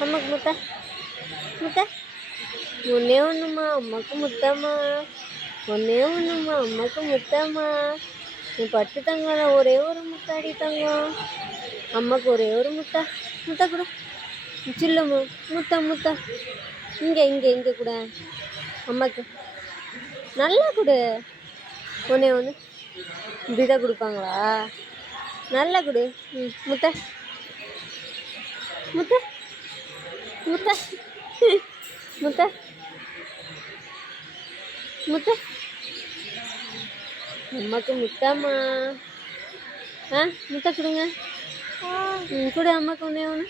அம்மாக்கு முத்த முத்த ஒன்னே ஒன்றுமா அம்மாக்கு முத்தம்மா ஒன்னே ஒன்றுமா அம்மாக்கு முத்தம்மா நீ பட்டு தங்கம்ல ஒரே ஒரு முத்தாடி தங்கம் அம்மாக்கு ஒரே ஒரு முத்தா முத்த கூட சில்லுமு முத்தா முத்தா இங்கே இங்கே இங்கே கூட அம்மாக்கு நல்லா கொடு ஒன்றே ஒன்று இப்படிதான் கொடுப்பாங்களா நல்லா கொடு முத்த முத்த முத்த முத்த முத்த அம்மாக்கு முத்தாம்மா முத்த கொடுங்க கொடு அம்மாக்கு ஒன்றே ஒன்று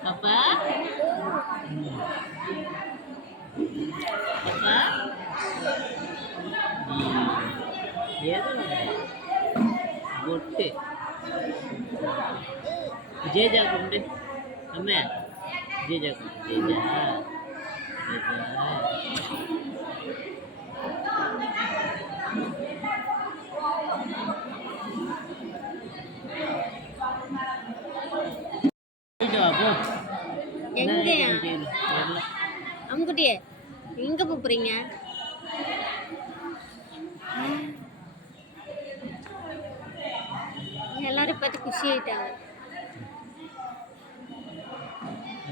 Papa? Papa? Dia tu botte. Jeja kumde. Amme. Jeja. எங்கயா அம்குட்டியே எங்க போறீங்க எல்லாரும் பார்த்து குஷி ஆயிட்டாங்க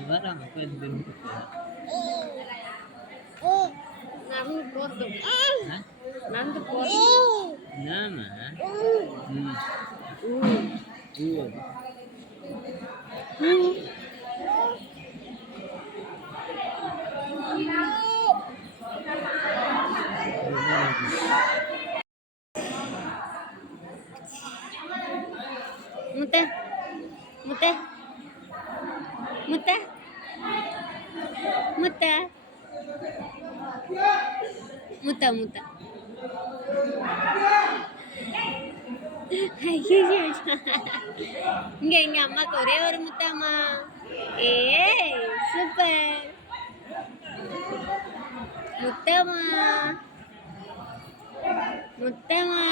நடந்து போறது நடந்து முத்த முத்த முத்த முத்த முத்த முத்த இங்க எங்க அம்மாக்கு ஒரே ஒரு முத்தாமா சூப்பர் முத்தமா முத்தமா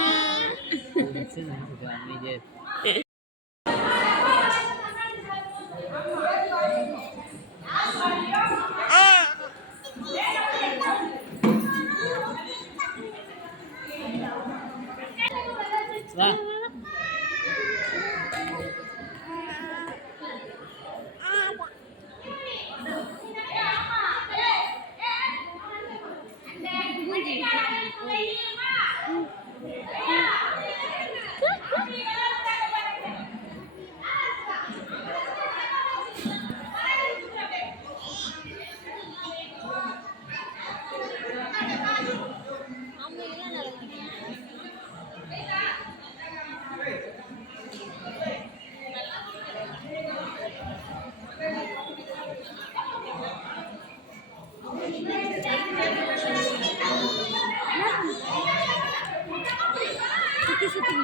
சுத்தி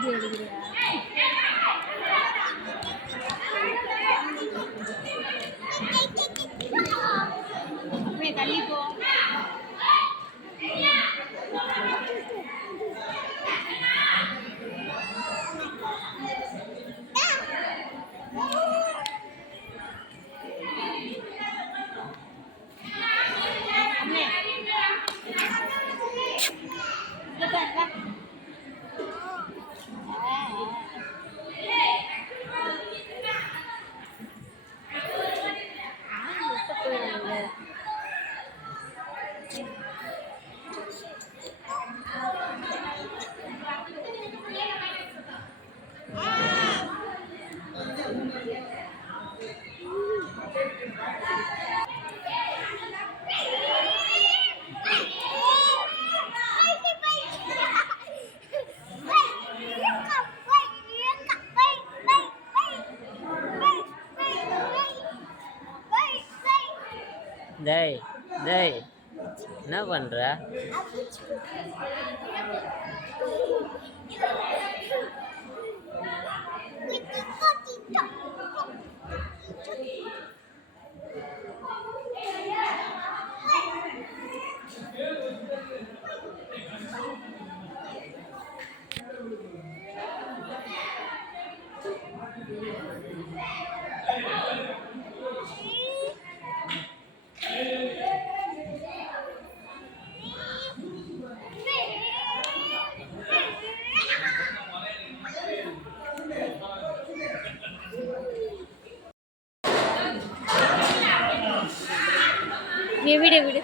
தள்ளி போ டேய் டேய் என்ன பண்ற? விடு விடு